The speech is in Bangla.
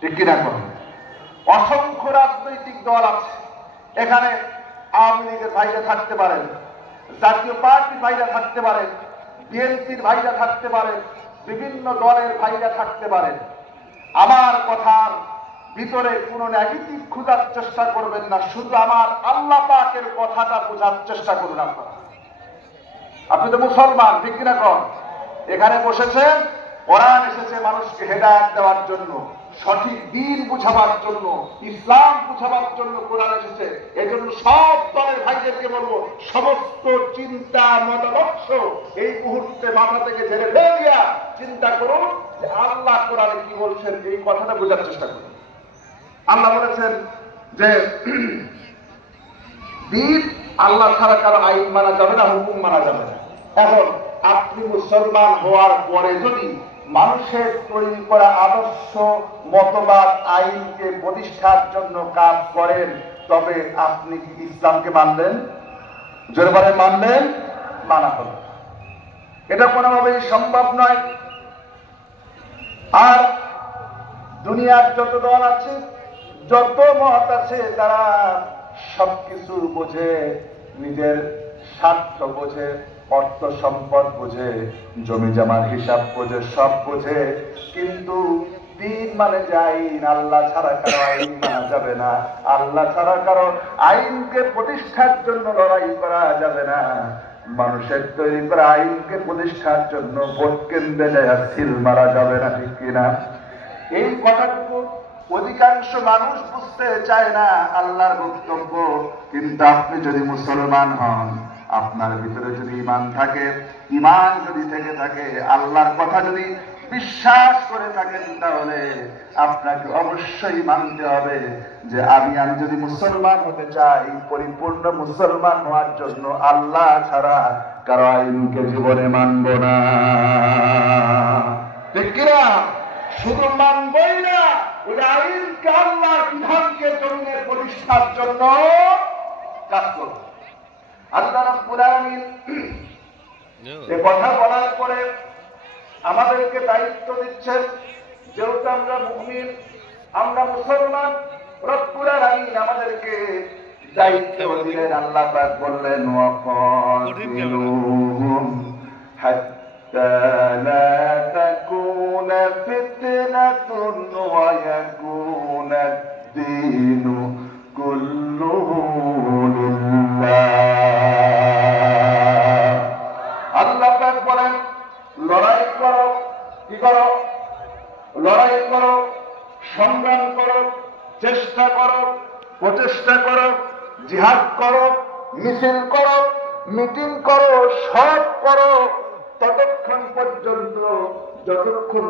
ঠিক কিনা করেন? অসংখ্য রাজনৈতিক দল আছে এখানে। আওয়ামী লীগের ভাইরা থাকতে পারেন, জাতীয় পার্টির ভাইরা থাকতে পারেন, বিএনপির ভাইরা থাকতে পারেন, বিভিন্ন দলের ভাইরা থাকতে পারেন। আমার কথার ভিতরে কোনো নেগেটিভ খোঁজার চেষ্টা করবেন না, শুধু আমার আল্লাহ পাকের কথাটা বোঝার চেষ্টা করুন। আপনারা, আপনি তো মুসলমান, ঠিক কিনা কন? এখানে বসেছেন, কোরআন এসেছে মানুষকে হেদায়েত দেওয়ার জন্য, সঠিক দ্বীন বুঝাবার জন্য, ইসলাম বুঝাবার জন্য কোরআন এসেছে। এজন্য সব দলের ভাইদেরকে বলবো, সমস্ত চিন্তা মতাদর্শ এই মুহূর্তে মাথা থেকে ঝেড়ে ফেলে দিয়া চিন্তা করুন যে আল্লাহ কোরআনে কি বলছেন, এই কথাটা বোঝার চেষ্টা করুন। আল্লাহ বলেছেন যে দ্বীন আল্লাহ ছাড়া কারো আইন মানা যাবে না, হুকুম মানা যাবে না। এখন আপনি মুসলমান হওয়ার পরে যদি মানুষের তৈরি করা আদর্শ, মতবাদ, আইনকে প্রতিষ্ঠার জন্য কাজ করেন, তবে আপনি কি ইসলামকে মানলেন? জোরে বলেন, মানলেন? মানা হল। এটা কোনোভাবেই সম্ভব নয়। আর দুনিয়ার যত দল আছে, যত মত আছে, তারা সবকিছু বোঝে, নিজের স্বার্থ বোঝে, অর্থ সম্পদ বোঝে, জমি জমার হিসাব বোঝে, সব বোঝে। কিন্তু দ্বীন মানে যে আইন, আল্লাহ ছাড়া কারো আইন মানা যাবে না, আল্লাহ ছাড়া কারো আইনকে প্রতিষ্ঠার জন্য লড়াই করা যাবে না। মানুষের তৈরি করা আইনকে প্রতিষ্ঠার জন্য ভোট কেন্দ্রে যায় সিল মারা যাবে না, ঠিক কিনা? এই কথাটুকু অধিকাংশ মানুষ বুঝতে চায় না আল্লাহর বক্তব্য। কিন্তু আপনি যদি মুসলমান হন, আপনার ভিতরে যদি ঈমান থাকে, ঈমান যদি থেকে থাকে, আল্লাহর কথা যদি বিশ্বাস করে থাকেন, তাহলে আপনাকে অবশ্যই মানতে হবে যে আমি যদি মুসলমান হতে চাই, পরিপূর্ণ মুসলমান হওয়ার জন্য আল্লাহ ছাড়া কারো আইনকে জীবনে মানব না। ঠিক কিনা? শুধু মানবই না, ওই আইনকে, আল্লাহর বিধানকে জমিনের প্রতিষ্ঠার জন্য কাজ করব। আল্লাহ রাব্বুল আলামিন এই কথা বলার পরে আমাদেরকে দায়িত্ব দিচ্ছেন, যেহেতু আমরা মুমিন, আমরা মুসলমান, রব্বুল আলামিন আমাদেরকে দায়িত্ব দিলেন। আল্লাহ পাক বললেন, ওয়াকাতিলুহুম হাত্তা লা তাকুনা ফিতনাতুন ওয়া ইয়াকুনা আদ-দীনু কুল্লুহু লিল্লাহ। আল্লাহ পাক বলেন, লড়াই করো। কি করো? লড়াই করো, সংগ্রাম করো, চেষ্টা করো, প্রচেষ্টা করো, জিহাদ করো, মিছিল করো, মিটিং করো, সব করো, ততক্ষণ পর্যন্ত যতক্ষণ